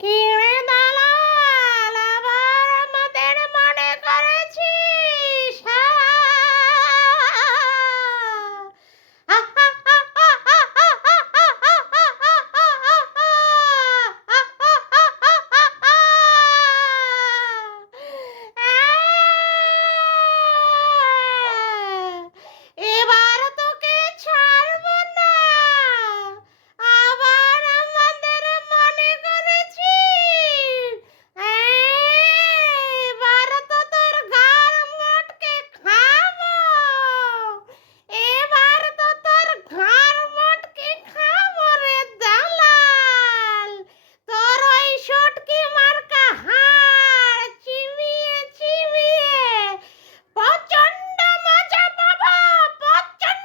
কিরে দালাল, আবার আমাদের মনে করেছিস? এবার তোকে ছাড়বো না। আবার আমাদের মনে করেছিস? এবার তো তোর গাল মটকে খাবো। এবার তো তোর ঘাড় মটকে খাবো রে দালাল। তোর ওই শুটকি মার্কা হাড় চিবিয়ে চিবিয়ে প্রচন্ড মজা পাবো, প্রচন্ড।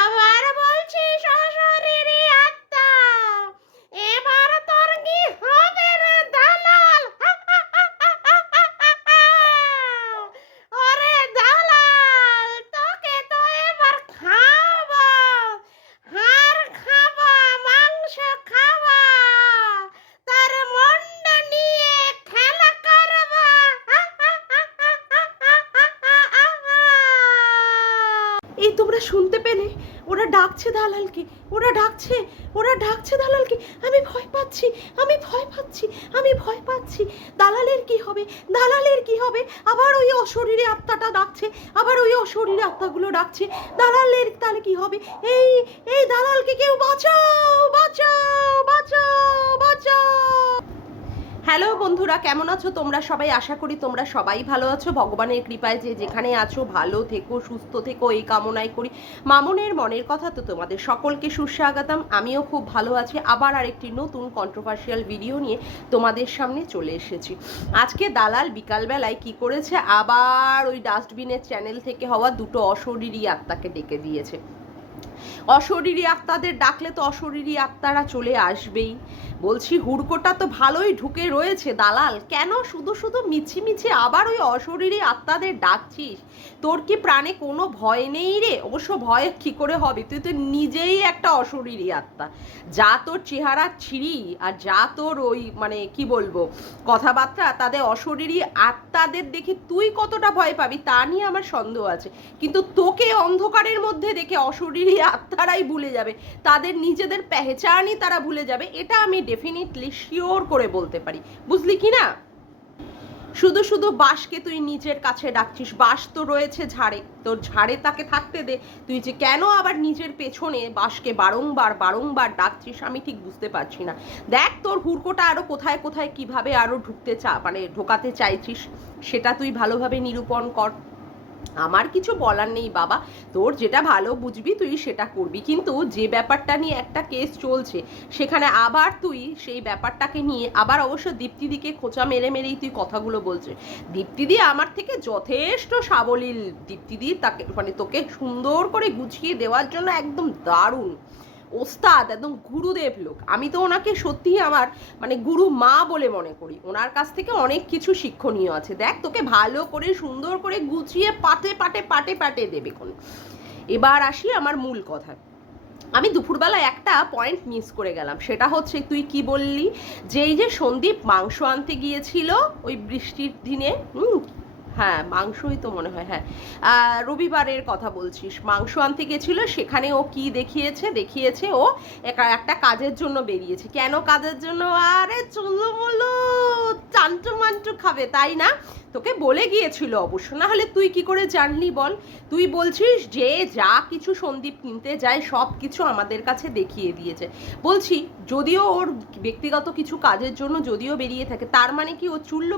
আবার বলছিস অশরীরী আত্মা, এবার তোর কি হবে রে দালাল? ওরে দালাল, তোকে তো এবার খাবো, হাড় খাবো, মাংস খাবো, তার মুন্ড নিয়ে খেলা করবো। এই তোমরা শুনতে পেলে? ওরা ডাকছে দালালকে, ওরা ডাকছে, ওরা ডাকছে দালালকে। আমি ভয় পাচ্ছি, আমি ভয় পাচ্ছি, আমি ভয় পাচ্ছি। দালালের কি হবে? দালালের কি হবে? আবার ওই অশরীরী আত্মাটা ডাকছে, আবার ওই অশরীরী আত্মাগুলো ডাকছে। দালালের তাহলে কি হবে? এই এই দালালকে কেউ বাঁচাও, বাঁচাও, বাঁচাও, বাঁচাও। হ্যালো বন্ধুরা, কেমন আছো তোমরা সবাই? আশা করি তোমরা সবাই ভালো আছো। ভগবানের কৃপায় যে যেখানে আছো ভালো থেকো, সুস্থ থেকো, এই কামনাই করি। মামনের মনের কথা তো তোমাদের সকলকে সুস্বাগতম। আমিও খুব ভালো আছি। আবার আরেকটি নতুন কন্ট্রোভার্সিয়াল ভিডিও নিয়ে তোমাদের সামনে চলে এসেছি। আজকে দালাল বিকালবেলায় কি করেছে? আবার ওই ডাস্টবিনের চ্যানেল থেকে হওয়া দুটো অশরীরী আত্মাকে ডেকে দিয়েছে। অশরীরী আত্মাদের ডাকলে তো অশরীরী আত্মারা চলে আসবেই। বলছি হুড়কোটা তো ভালোই ঢুকে রয়েছে দালাল, কেন শুধু শুধু মিছি মিছি আবার ওই অশরীরী আত্মাদের ডাকছিস? তোর কি প্রাণে কোনো ভয় নেই রে? অবশ্য ভয় কি করে হবে, তুই তো নিজেই একটা অশরীরী আত্মা। যা তোর চেহারা ছিঁড়ি আর যা তোর ওই মানে কি বলবো কথাবার্তা, তাদের অশরীরী আত্মাদের দেখে তুই কতটা ভয় পাবি তা নিয়ে আমার সন্দেহ আছে। কিন্তু তোকে অন্ধকারের মধ্যে দেখে অশরীরী আত্মারাই ভুলে যাবে, তাদের নিজেদের পেহচানই তারা ভুলে যাবে, এটা আমি ডেফিনেটলি শিওর করে বলতে পারি। বুঝলি কি না? শুধু শুধু বাঁশকে তুই নিজের কাছে ডাকছিস। বাঁশ তো রয়েছে ঝাড়ে, তোর ঝাড়ে তাকে থাকতে দে। তুই যে কেন আবার নিজের পেছনে বাঁশকে বারংবার বারংবার ডাকছিস আমি ঠিক বুঝতে পারছি না। দেখ তোর হুড়কোটা আরো কোথায় কোথায় কিভাবে আরো মানে ঢোকাতে চাইছিস সেটা তুই ভালোভাবে নিরূপণ কর। আমার কিছু বলার নেই বাবা, তোর যেটা ভালো বুঝবি তুই সেটা করবি। কিন্তু যে ব্যাপারটা নিয়ে একটা কেস চলছে সেখানে আবার তুই সেই ব্যাপারটাকে নিয়ে আবার অবশ্য দীপ্তিদিকে খোঁচা মেরে মেরেই তুই কথাগুলো বলছিস। দীপ্তিদি আমার থেকে যথেষ্ট সাবলীল। দীপ্তিদি তাকে মানে তোকে সুন্দর করে গুছিয়ে দেওয়ার জন্য একদম দারুণ ওস্তাদ, একদম গুরুদেব লোক। আমি তো ওনাকে সত্যিই আমার মানে গুরু মা বলে মনে করি। ওনার কাছ থেকে অনেক কিছু শিক্ষণীয় আছে। দেখ তোকে ভালো করে সুন্দর করে গুছিয়ে পাটে পাটে পাটে পাটে দেবে কোন। এবার আসি আমার মূল কথা। আমি দুপুরবেলা একটা পয়েন্ট মিস করে গেলাম, সেটা হচ্ছে তুই কি বললি যে এই যে সন্দীপ মাংস আনতে গিয়েছিল ওই বৃষ্টির দিনে। হ্যাঁ মাংসই তো মনে হয়, হ্যাঁ রবিবারের কথা বলছিস। মাংস আনতে গেছিল, সেখানে ও কি দেখিয়েছে ও একটা কাজের জন্য বেরিয়েছে। কেন কাজের জন্য? আরে চুলো মুলো চান্টু মান্টু খাবে তাই না? তোকে বলে গিয়েছিল অবশ্য, না হলে তুই কি করে জানলি বল? তুই বলছিস যে যা কিছু সন্দীপ কিনতে যায় সব কিছু আমাদের কাছে দেখিয়ে দিয়েছে। বলছি যদিও ওর ব্যক্তিগত কিছু কাজের জন্য যদিও বেরিয়ে থাকে, তার মানে কি ও চুল্লো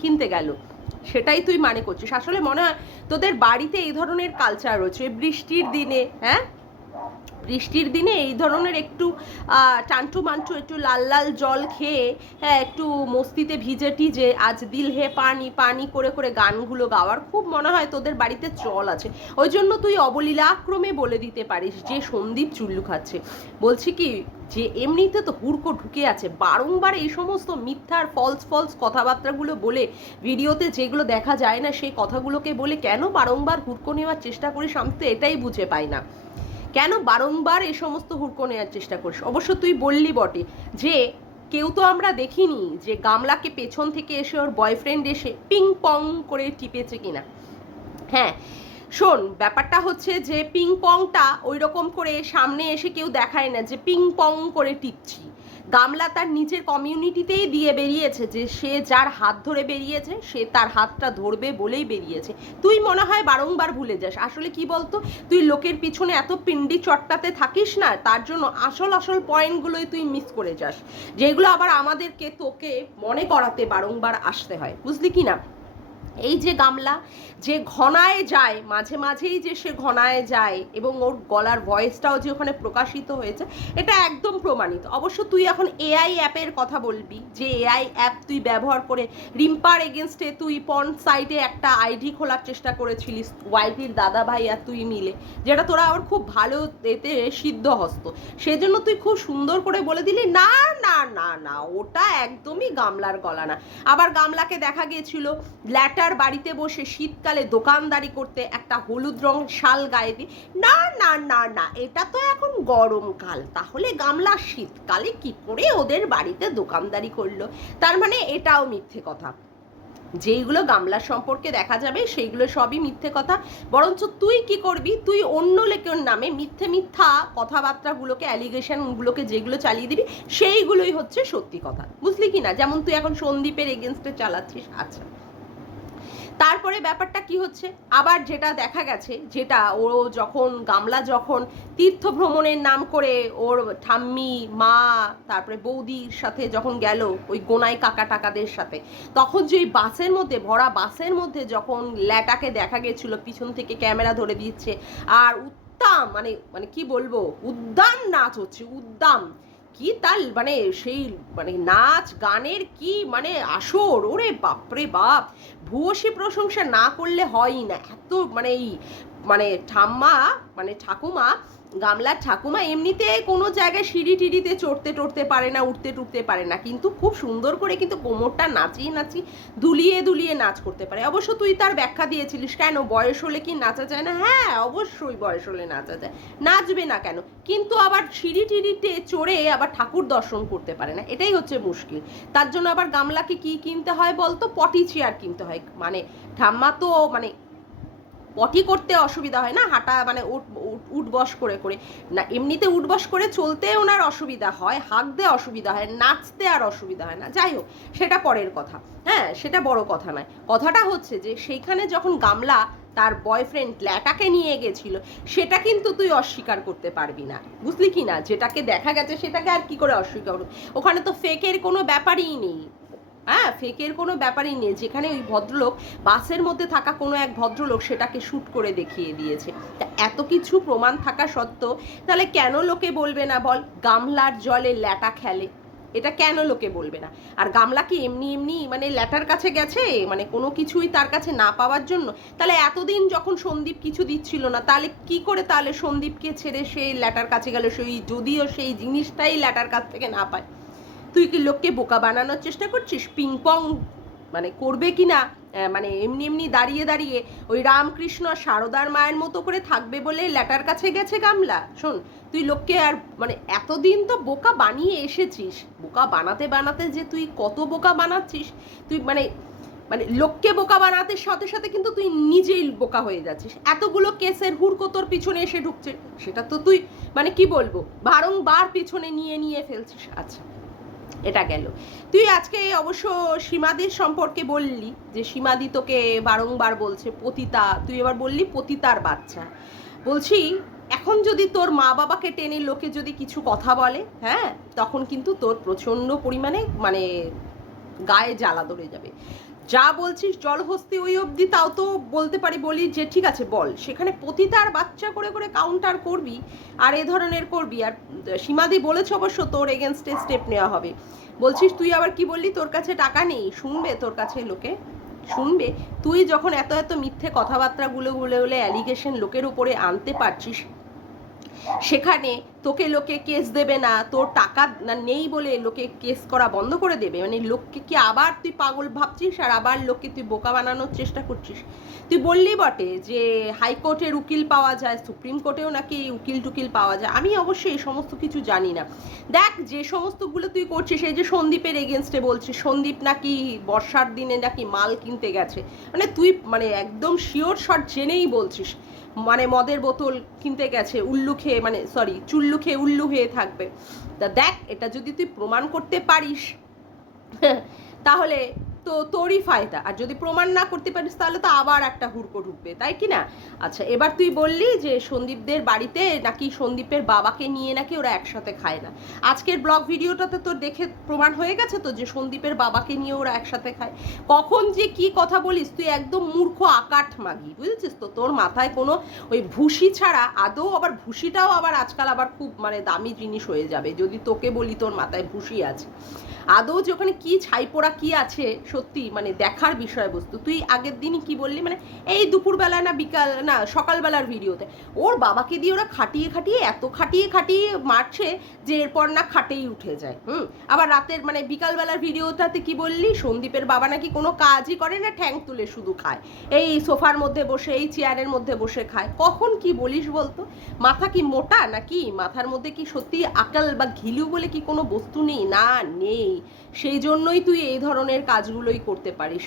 কিনতে গেল সেটাই তুই মানে করছিস? আসলে মনে হয় তোদের বাড়িতে এই ধরনের কালচার রয়েছে বৃষ্টির দিনে। হ্যাঁ বৃষ্টির দিনে এই ধরনের একটু টান্টু মান্টু একটু লাল লাল জল খেয়ে, হ্যাঁ একটু মস্তিতে ভিজে টিজে আজ দিল হে পানি পানি করে করে গানগুলো গাওয়ার খুব মনে হয় তোদের বাড়িতে চল আছে। ওই জন্য তুই অবলীলাক্রমে বলে দিতে পারিস যে সন্দীপ চুল্লু খাচ্ছে। বলছি কি যে এমনিতে তো হুড়কো ঢুকে আছে, বারংবার এই সমস্ত মিথ্যার ফলস কথাবার্তাগুলো বলে, ভিডিওতে যেগুলো দেখা যায় না সেই কথাগুলোকে বলে কেন বারংবার হুড়কো নেওয়ার চেষ্টা করিস? আমি তো এটাই বুঝে পাই না, কেন বারংবার এই সমস্ত হুড়কো নেওয়ার চেষ্টা করিস? অবশ্য তুই বললি বটে যে কেউ তো আমরা দেখিনি যে গামলাকে পেছন থেকে এসে ওর বয়ফ্রেন্ড এসে পিং পং করে টিপেছে কিনা। হ্যাঁ শোন, ব্যাপারটা হচ্ছে যে পিং পংটা ওই রকম করে সামনে এসে কেউ দেখায় না যে পিং পং করে টিপছি। গামলা তার নিজের কমিউনিটিতেই দিয়ে বেরিয়েছে যে সে যার হাত ধরে বেরিয়েছে সে তার হাতটা ধরবে বলেই বেরিয়েছে। তুই মনে হয় বারংবার ভুলে যাস, আসলে কি বলতো, তুই লোকের পিছনে এত পিন্ডি চটকাতে থাকিস না, তার জন্য আসল পয়েন্টগুলোই তুই মিস করে যাস, যেগুলো আবার আমাদেরকে তোকে মনে করাতে বারংবার আসতে হয়, বুঝলি কি না? এই যে গামলা যে ঘনায় যায়, মাঝে মাঝেই যে সে ঘনায় যায় এবং ওর গলার ভয়েসটাও যে ওখানে প্রকাশিত হয়েছে, এটা একদম প্রমাণিত। অবশ্য তুই এখন এআই অ্যাপের কথা বলবি, যে এআই অ্যাপ তুই ব্যবহার করে রিম্পার এগেনস্টে তুই পর্ন সাইটে একটা আইডি খোলার চেষ্টা করেছিলিস ওয়াইটির দাদা ভাই আর তুই মিলে, যেটা তোরা আবার খুব ভালো এতে সিদ্ধহস্ত, সেজন্য তুই খুব সুন্দর করে বলে দিলি না না না না ওটা একদমই গামলার গলা না। আবার গামলাকে দেখা গিয়েছিল ল্যাটার বাড়িতে বসে শীতকালে দোকানদারি করতে একটা হলুদ রং শাল গায়ে দিয়ে, না না না না এটা তো এখন গরমকাল, তাহলে গামলা শীতকালে কি করে ওদের বাড়িতে দোকানদারি করলো? তার মানে এটাও মিথ্যে কথা, যেইগুলো গামলার সম্পর্কে দেখা যাবে সেইগুলো সবই মিথ্যে কথা। বরঞ্চ তুই কি করবি, তুই অন্য লোকের নামে মিথ্যা কথাবার্তাগুলোকে, অ্যালিগেশনগুলোকে যেগুলো চালিয়ে দিবি সেইগুলোই হচ্ছে সত্যি কথা, বুঝলি কি না? যেমন তুই এখন সন্দীপের এগেনস্টে চালাচ্ছিস। আচ্ছা, তারপরে ব্যাপারটা কি হচ্ছে, আবার যেটা দেখা গেছে, যেটা ও যখন গামলা যখন তীর্থ ভ্রমণের নাম করে ওর ঠাম্মি মা তারপরে বৌদির সাথে যখন গেল ওই গোনাই কাকা টাকাদের সাথে, তখন যে ওই বাসের মধ্যে, ভরা বাসের মধ্যে যখন ল্যাটাকে দেখা গেছিল পিছন থেকে ক্যামেরা ধরে দিচ্ছে আর উদ্দাম মানে কি বলবো, উদ্দাম নাচ হচ্ছে, উদ্দাম কি তার মানে সেই মানে নাচ গানের কি মানে আসর, ওরে বাপরে বাপ, ভূয়সী প্রশংসা না করলে হয়ই না। এত মানে এই মানে ঠাকুমা, গামলার ঠাকুমা এমনিতে কোনো জায়গায় সিঁড়ি টিড়িতে চড়তে পারে না, উঠতে পারে না, কিন্তু খুব সুন্দর করে কিন্তু কোমরটা নাচিয়ে দুলিয়ে নাচ করতে পারে। অবশ্য তুই তার ব্যাখ্যা দিয়েছিলিস, কেন বয়স হলে কি নাচা যায় না? হ্যাঁ অবশ্যই বয়স হলে নাচা যায়, নাচবে না কেন, কিন্তু আবার সিঁড়ি টিড়িতে চড়ে আবার ঠাকুর দর্শন করতে পারে না, এটাই হচ্ছে মুশকিল। তার জন্য আবার গামলাকে কি কিনতে হয় বলতো, পটি চেয়ার কিনতে হয়। মানে ঠাম্মা তো মানে পটি করতে অসুবিধা হয় না, হাঁটা মানে উঠবস করে না, এমনিতে উঠবস করে চলতে ওনার অসুবিধা হয়, হাঁকতে অসুবিধা হয়, নাচতে আর অসুবিধা হয় না, যাই হোক সেটা পরের কথা। হ্যাঁ সেটা বড় কথা নয়, কথাটা হচ্ছে যে সেইখানে যখন গামলা তার বয়ফ্রেন্ড ল্যাটাকে নিয়ে গেছিল, সেটা কিন্তু তুই অস্বীকার করতে পারবি না, বুঝলি কি না? যেটাকে দেখা গেছে সেটাকে আর কি করে অস্বীকার, ওখানে তো ফেকের কোনো ব্যাপারই নেই। হ্যাঁ ফেকের কোনো ব্যাপারই নেই, যেখানে ওই ভদ্রলোক বাসের মধ্যে থাকা কোনো এক ভদ্রলোক সেটাকে শ্যুট করে দেখিয়ে দিয়েছে। তা এত কিছু প্রমাণ থাকা সত্ত্বেও তাহলে কেন লোকে বলবে না বল, গামলার জলে ল্যাটা খেলে, এটা কেন লোকে বলবে না? আর গামলা কি এমনি মানে ল্যাটার কাছে গেছে মানে কোনো কিছুই তার কাছে না পাওয়ার জন্য? তাহলে এতদিন যখন সন্দীপ কিছু দিচ্ছিল না, তাহলে কি করে তাহলে সন্দীপকে ছেড়ে সেই ল্যাটার কাছে গেল, সেই যদিও সেই জিনিসটাই ল্যাটার কাছ থেকে না পায়? তুই কি লোককে বোকা বানানোর চেষ্টা করছিস? পিং পং মানে করবে কি না, মানে এমনি দাঁড়িয়ে ওই রামকৃষ্ণ সারদার মায়ের মতো করে থাকবে বলে ল্যাটার কাছে গেছে গামলা? শোন, তুই লোককে আর মানে এতদিন তো বোকা বানিয়ে এসেছিস, বোকা বানাতে যে তুই কত বোকা বানাচ্ছিস, তুই মানে লোককে বোকা বানাতে সাথে কিন্তু তুই নিজেই বোকা হয়ে যাচ্ছিস। এতগুলো কেসের হুড়কো তোর পিছনে এসে ঢুকছে, সেটা তো তুই মানে কি বলবো বারংবার পিছনে নিয়ে ফেলছিস। আচ্ছা এটা গেল। তুই আজকে অবশ্য সীমাদির সম্পর্কে বললি যে সীমাদি তোকে বারংবার বলছে পতিতা, তুই এবার বললি পতিতার বাচ্চা। বলছি এখন যদি তোর মা বাবাকে টেনে লোকে যদি কিছু কথা বলে, হ্যাঁ তখন কিন্তু তোর প্রচণ্ড পরিমাণে মানে গায়ে জ্বালা ধরে যাবে। যা বলছিস জলহস্তি ওই অবধি তাও তো বলতে পারি, বলি যে ঠিক আছে বল, সেখানে পতিতার বাচ্চা করে কাউন্টার করবি আর এ ধরনের করবি। আর সীমাদি বলেছে অবশ্য তোর এগেনস্টে স্টেপ নেওয়া হবে। বলছিস তুই আবার কি বললি, তোর কাছে টাকা নেই, শুনবে তোর কাছে লোকে শুনবে? তুই যখন এত মিথ্যে কথাবার্তাগুলো অ্যালিগেশন লোকের উপরে আনতে পারছিস, সেখানে তোকে লোকে কেস দেবে না, তোর টাকা না নেই বলে লোকে কেস করা বন্ধ করে দেবে, মানে লোককে কি আবার তুই পাগল ভাবছিস আর আবার লোককে তুই বোকা বানানোর চেষ্টা করছিস। তুই বললি বটে যে হাইকোর্টের উকিল পাওয়া যায়, সুপ্রিম কোর্টেও নাকি উকিল টুকিল পাওয়া যায়। আমি অবশ্যই এই সমস্ত কিছু জানি না। দেখ যে সমস্তগুলো তুই করছিস, এই যে সন্দীপের এগেনস্টে বলছিস, সন্দীপ নাকি বর্ষার দিনে নাকি মাল কিনতে গেছে, মানে তুই মানে একদম শিওর শট জেনেই বলছিস, মানে মদের বোতল কিনতে গেছে, উল্লু খেয়ে, মানে সরি চুল্লু খেয়ে উল্লু হয়ে থাকবে। তা দেখ এটা যদি তুই প্রমাণ করতে পারিস তাহলে তো তোরই ফায়দা, আর যদি প্রমাণ না করতে পারিস তাহলে তো আবার একটা হুড়কো ঢুকবে, তাই কি না? আচ্ছা, এবার তুই বললি যে সন্দীপদের বাড়িতে নাকি সন্দীপের বাবাকে নিয়ে নাকি ওরা একসাথে খায় না। আজকের ব্লগ ভিডিওটাতে তোর দেখে প্রমাণ হয়ে গেছে তো যে সন্দীপের বাবাকে নিয়ে ওরা একসাথে খায়। কখন যে কি কথা বলিস তুই, একদম মূর্খ আকাঠ মাগি, বুঝেছিস তো? তোর মাথায় কোনো ওই ভুসি ছাড়া, আদৌ আবার ভুসিটাও আবার আজকাল আবার খুব মানে দামি জিনিস হয়ে যাবে যদি তোকে বলি তোর মাথায় ভুসি আছে। আদৌ যে ওখানে কি ছাইপোড়া কি আছে সত্যি মানে দেখার বিষয়বস্তু। তুই আগের দিনই কি বললি, মানে এই দুপুরবেলা না বিকাল না সকালবেলার ভিডিওতে ওর বাবাকে দিয়ে ওরা খাটিয়ে খাটিয়ে এত খাটিয়ে খাটিয়ে মারছে যে এরপর না খাটেই উঠে যায়। আবার রাতের মানে বিকালবেলার ভিডিওটাতে কি বললি, সন্দীপের বাবা নাকি কোনো কাজই করে না, ঠ্যাং তুলে শুধু খায়, এই সোফার মধ্যে বসে এই চেয়ারের মধ্যে বসে খায়। কখন কি বলিস বলতো? মাথা কি মোটা নাকি? মাথার মধ্যে কি সত্যি আকাল বা ঘিলু বলে কি কোনো বস্তু নেই? না, নেই। সেই জন্যই তুই এই ধরনের কাজগুলোই করতে পারিস।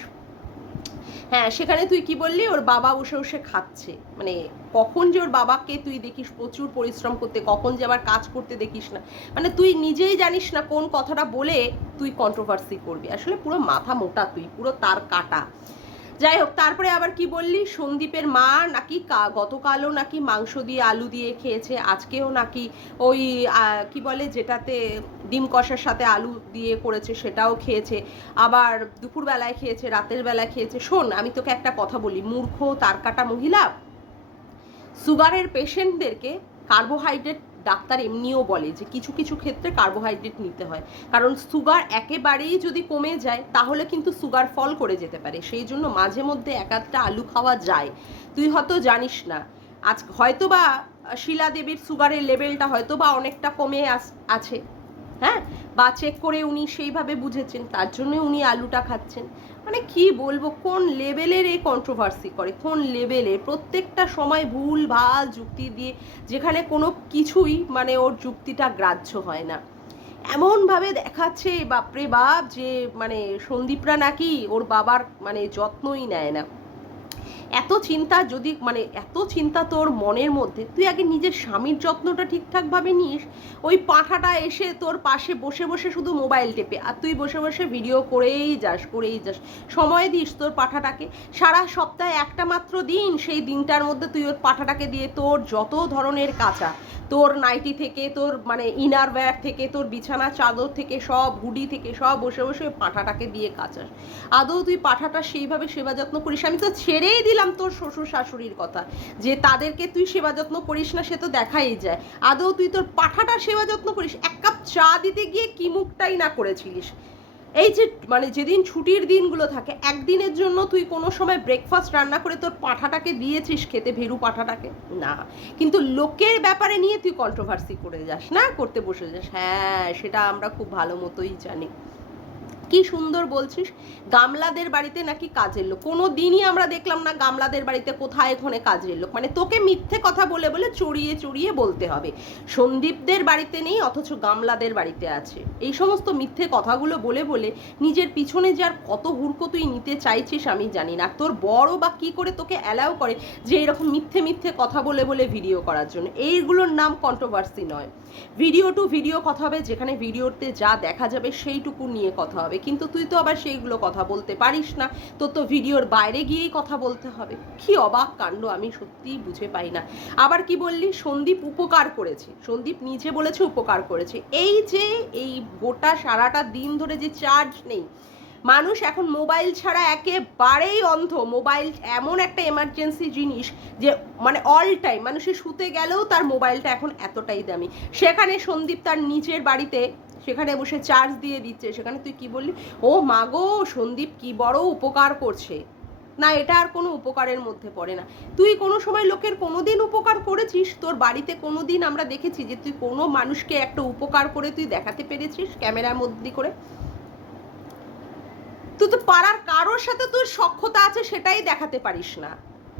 হ্যাঁ, সেখানে তুই কি বললি ওর বাবা বসে বসে খাচ্ছে, মানে কখন যে ওর বাবাকে তুই দেখিস প্রচুর পরিশ্রম করতে, কখন যে আবার কাজ করতে দেখিস না, মানে তুই নিজেই জানিস না কোন কথাটা বলে তুই কন্ট্রোভার্সি করবি। আসলে পুরো মাথা মোটা, তুই পুরো তার কাটা। যাই হোক, তারপরে আবার কি বললি সন্দীপের মা নাকি গতকালও নাকি মাংস দিয়ে আলু দিয়ে খেয়েছে, আজকেও নাকি ওই কি বলে যেটাতে ডিম কষার সাথে আলু দিয়ে করেছে সেটাও খেয়েছে, আবার দুপুরবেলায় খেয়েছে, রাতের বেলায় খেয়েছে। শোন, আমি তোকে একটা কথা বলি, মূর্খ তারকাটা মহিলা, সুগারের পেশেন্টদেরকে কার্বোহাইড্রেট ডাক্তার এমনিও বলে যে কিছু কিছু ক্ষেত্রে কার্বোহাইড্রেট নিতে হয়, কারণ সুগার একেবারেই যদি কমে যায় তাহলে কিন্তু সুগার ফল করে যেতে পারে। সেই জন্য মাঝে মধ্যে এক আধটা আলু খাওয়া যায়। তুই হয়তো জানিস না, আজ হয়তো বা শিলা দেবীর সুগারের লেভেলটা হয়তো বা অনেকটা কমে আছে, হ্যাঁ, বা চেক করে উনি সেইভাবে বুঝেছেন, তার জন্য উনি আলুটা খাচ্ছেন। মানে কি বলবো, কোন লেভেলের এই কন্ট্রোভার্সি করে, কোন লেভেলের প্রত্যেকটা সময় ভুল ভাল যুক্তি দিয়ে, যেখানে কোনো কিছুই মানে ওর যুক্তিটা গ্রাহ্য হয় না। এমনভাবে দেখাচ্ছে বাপরে বাপ যে মানে সন্দীপরা নাকি ওর বাবার মানে যত্নই নেয় না। এত চিন্তা যদি মানে এত চিন্তা তোর মনের মধ্যে, তুই আগে নিজের স্বামীর যত্নটা ঠিকঠাকভাবে নিস। ওই পাঁঠাটা এসে তোর পাশে বসে বসে শুধু মোবাইল টেপে, আর তুই বসে বসে ভিডিও করেই যাস। সময় দিস তোর পাঁঠাটাকে। সারা সপ্তাহে একটা মাত্র দিন, সেই দিনটার মধ্যে তুই ওর পাঁঠাটাকে দিয়ে তোর যত ধরনের কাঁচা, তোর নাইটি থেকে তোর মানে ইনার ওয়্যার থেকে তোর বিছানা চাদর থেকে সব হুডি থেকে সব বসে বসে ওই পাঁঠাটাকে দিয়ে কাচাস। আদৌ তুই পাঁঠাটা সেইভাবে সেবা যত্ন করিস? আমি তো ছেড়েই দিলাম তোর শ্বশুর শাশুড়ির কথা, যে তাদেরকে তুই সেবা যত্ন করিস না সে তো দেখাই যায়। আদৌ তুই তোর পাঁঠাটার সেবা যত্ন করিস? এক কাপ চা দিতে গিয়ে কি মুখটাই না করেছিলিস। এই যে মানে যেদিন ছুটির দিনগুলো থাকে, একদিনের জন্য তুই কোনো সময় ব্রেকফাস্ট রান্না করে তোর পাঁঠাটাকে দিয়েছিস খেতে, ভেরু পাঁঠাটাকে? না। কিন্তু লোকের ব্যাপারে নিয়ে তুই কন্ট্রোভার্সি করে যাস না, করতে বসে যাস। হ্যাঁ, সেটা আমরা খুব ভালো মতোই জানি। কি সুন্দর বলছিস গামলাদের বাড়িতে নাকি কাজের লোক। কোনো দিনই আমরা দেখলাম না গামলাদের বাড়িতে কোথায় ওখানে কাজের লোক, মানে তোকে মিথ্যে কথা বলে বলে চড়িয়ে চড়িয়ে বলতে হবে সন্দীপদের বাড়িতে নেই অথচ গামলাদের বাড়িতে আছে। এই সমস্ত মিথ্যে কথাগুলো বলে বলে নিজের পিছনে যে আর কত হুড়কো তুই নিতে চাইছিস আমি জানি না। তোর বড় বা কি করে তোকে অ্যালাউ করে যে এরকম মিথ্যে মিথ্যে কথা বলে বলে ভিডিও করার জন্য? এইগুলোর নাম কন্ট্রোভার্সি নয়। ভিডিও টু ভিডিও কথা হবে, যেখানে ভিডিওতে যা দেখা যাবে সেইটুকু নিয়ে কথা হবে, কিন্তু তুই তো আবার সেইগুলো কথা বলতে পারিস না, তোর তো ভিডিওর বাইরে গিয়েই কথা বলতে হবে। কি অবাক কাণ্ড, আমি সত্যিই বুঝে পাই না। আবার কি বললি সন্দীপ উপকার করেছে, সন্দীপ নিজে বলেছে উপকার করেছে। এই যে এই গোটা সারাটা দিন ধরে যে চার্জ নেই, মানুষ এখন মোবাইল ছাড়া একেবারেই অন্ধ। মোবাইল এমন একটা এমার্জেন্সি জিনিস যে মানে অল টাইম মানুষের শুতে গেলেও তার মোবাইলটা এখন এতটাই দামি। সেখানে সন্দীপ তার নিজের বাড়িতে সেখানে বসে চার্জ দিয়ে দিচ্ছে, সেখানে তুই কি বললি? ও মাগো, সন্দীপ কি বড় উপকার করছে। না, এটা আর কোনো উপকারের মধ্যে পড়ে না। তুই কোনো সময় লোকের কোনোদিন উপকার করেছিস? তোর বাড়িতে কোনোদিন আমরা দেখেছি যে তুই কোনো মানুষকে একটা উপকার করে তুই দেখাতে পেরেছিস ক্যামেরার মধ্যে করে? তুই তো পাড়ার কারোর সাথে তোর সখ্যতা আছে সেটাই দেখাতে পারিস না।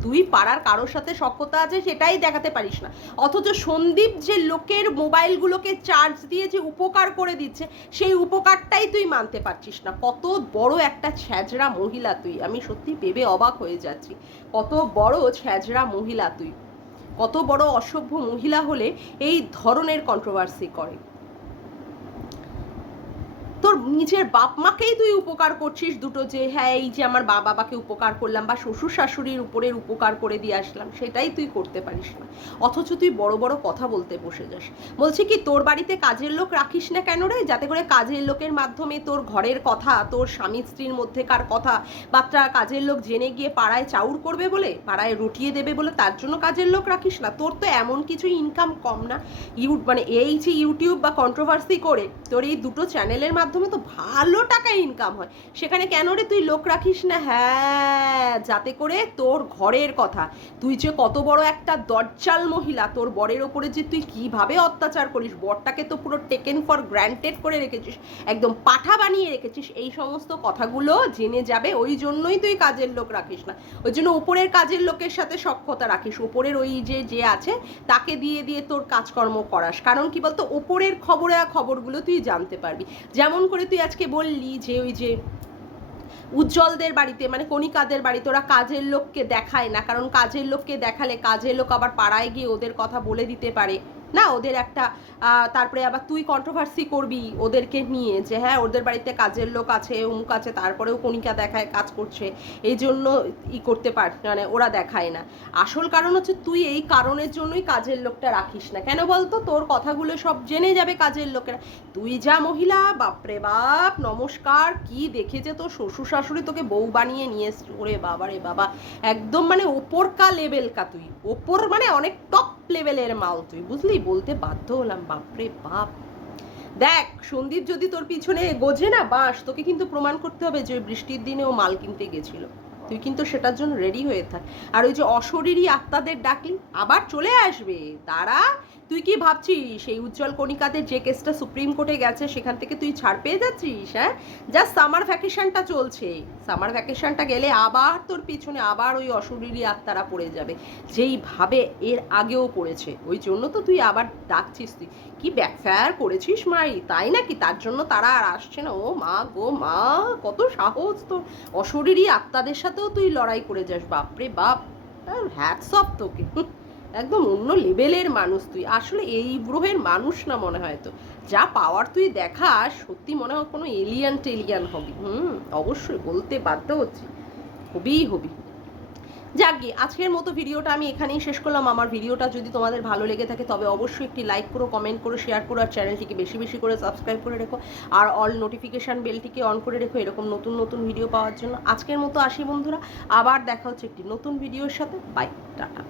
তুই পাড়ার কারোর সাথে সখ্যতা আছে সেটাই দেখাতে পারিস না, অথচ সন্দীপ যে লোকের মোবাইলগুলোকে চার্জ দিয়ে যে উপকার করে দিচ্ছে সেই উপকারটাই তুই মানতে পারছিস না। কত বড় একটা ছ্যাঁচড়া মহিলা তুই, আমি সত্যি ভেবে অবাক হয়ে যাচ্ছি। কত বড় ছ্যাঁচড়া মহিলা তুই, কত বড় অসভ্য মহিলা হলে এই ধরনের কন্ট্রোভার্সি করে। তোর নিজের বাপ মাকেই তুই উপকার করছিস দুটো, যে হ্যাঁ এই যে আমার বাবাকে উপকার করলাম বা শ্বশুর শাশুড়ির উপরের উপকার করে দিয়ে আসলাম, সেটাই তুই করতে পারিস না। অথচ তুই বড় বড় কথা বলতে বসে যাস। বলছি কি, তোর বাড়িতে কাজের লোক রাখিস না কেন রে? যাতে করে কাজের লোকের মাধ্যমে তোর ঘরের কথা, তোর স্বামী স্ত্রীর মধ্যেকার কথা বার্তা কাজের লোক জেনে গিয়ে পাড়ায় চাউর করবে বলে, পাড়ায় রুটিয়ে দেবে বলে তার জন্য কাজের লোক রাখিস না? তোর তো এমন কিছু ইনকাম কম না, মানে এই যে ইউটিউব বা কন্ট্রোভার্সি করে তোর এই দুটো চ্যানেলের মাধ্যমে তো ভালো টাকা ইনকাম হয়, সেখানে কেন রে তুই লোক রাখিস না? হ্যাঁ, যাতে করে তোর ঘরের কথা, তুই যে কত বড় একটা দজ্জাল মহিলা, তোর বরের ওপরে যে তুই কিভাবে অত্যাচার করিস, বরটাকে তো পুরো টেকেন ফর গ্র্যান্টেড করে রেখেছিস, একদম পাঠা বানিয়ে রেখেছিস, এই সমস্ত কথাগুলো জেনে যাবে, ওই জন্যই তুই কাজের লোক রাখিস না। ওই জন্য ওপরের কাজের লোকের সাথে সখ্যতা রাখিস, ওপরের ওই যে আছে তাকে দিয়ে দিয়ে তোর কাজকর্ম করাস। কারণ কি বলতো, ওপরের খবরগুলো তুই জানতে পারবি। যেমন করে তুই আজকে বললি যে ওই যে উজ্জ্বলদের বাড়িতে, মানে কণিকাদের বাড়িতে ওরা কাজের লোককে দেখায় না, কারণ কাজের লোককে দেখালে কাজের লোক আবার পাড়ায় গিয়ে ওদের কথা বলে দিতে পারে না, ওদের একটা তারপরে আবার তুই কন্ট্রোভার্সি করবি ওদেরকে নিয়ে যে হ্যাঁ ওদের বাড়িতে কাজের লোক আছে, অমুক আছে, তারপরেও কণিকা দেখায় কাজ করছে, এই জন্য করতে মানে ওরা দেখায় না। আসল কারণ হচ্ছে তুই এই কারণের জন্যই কাজের লোকটা রাখিস না। কেন বলতো? তোর কথাগুলো সব জেনে যাবে কাজের লোকেরা। তুই যা মহিলা, বাপরে বাপ, নমস্কার, কি দেখেছে তোর শ্বশুর শাশুড়ি তোকে বউ বানিয়ে নিয়ে এসছে, ওরে বাবা রে বাবা, একদম মানে ওপর কা লেভেল কা তুই, ওপর মানে অনেক টপ লেভেলের মাল তুই, বুঝলি? বলতে বাধ্য হলাম, বাপরে বাপ। দেখ, সন্দীপ যদি তোর পিছনে গোজে না বাস, তোকে কিন্তু প্রমাণ করতে হবে যে বৃষ্টির দিনে ও মাল কিনতে গেছিল, তুই কিন্তু সেটার জন্য রেডি হয়ে থাক। আর ওই যে অশরীরী আত্মাদের ডাকলি আবার চলে আসবে, তারা, তুই কি ভাবছিস সেই উজ্জ্বল কণিকাদের যে কেসটা সুপ্রিম কোর্টে গেছে সেখান থেকে তুই ছাড় পেয়ে যাচ্ছিস? হ্যাঁ, জাস্ট সামার ভ্যাকেশনটা চলছে, সামার ভ্যাকেশনটা গেলে আবার তোর পিছনে আবার ওই অশরীরী আত্মারা পড়ে যাবে, যেইভাবে এর আগেও পড়েছে। ওই জন্য তো তুই আবার ডাকছিস, তুই কি ব্যাকফায়ার করেছিস মাই, তাই নাকি? তার জন্য তারা আর আসছে না? ও মা গো মা, কত সাহস তোর, অশরীরী আত্মাদের সাথেও তুই লড়াই করে যাস, বাপরে বাপ, হ্যাটস অফ তোকে, একদম অন্য লেভেলের মানুষ তুই। আসলে এই গ্রহের মানুষ না মনে হয়, তো যা পাওয়ার তুই দেখাস সত্যি মনে হয় কোনো এলিয়ান হবি। অবশ্যই বলতে বাধ্য হচ্ছি, হবি। যাক গিয়ে, আজকের মতো ভিডিওটা আমি এখানেই শেষ করলাম। আমার ভিডিওটা যদি তোমাদের ভালো লেগে থাকে তবে অবশ্যই একটি লাইক করো, কমেন্ট করো, শেয়ার করো, আর চ্যানেলটিকে বেশি বেশি করে সাবস্ক্রাইব করে রেখো, আর অল নোটিফিকেশান বেলটিকে অন করে রেখো এরকম নতুন নতুন ভিডিও পাওয়ার জন্য। আজকের মতো আসি বন্ধুরা, আবার দেখা হচ্ছে একটি নতুন ভিডিওর সাথে। Bye, tata.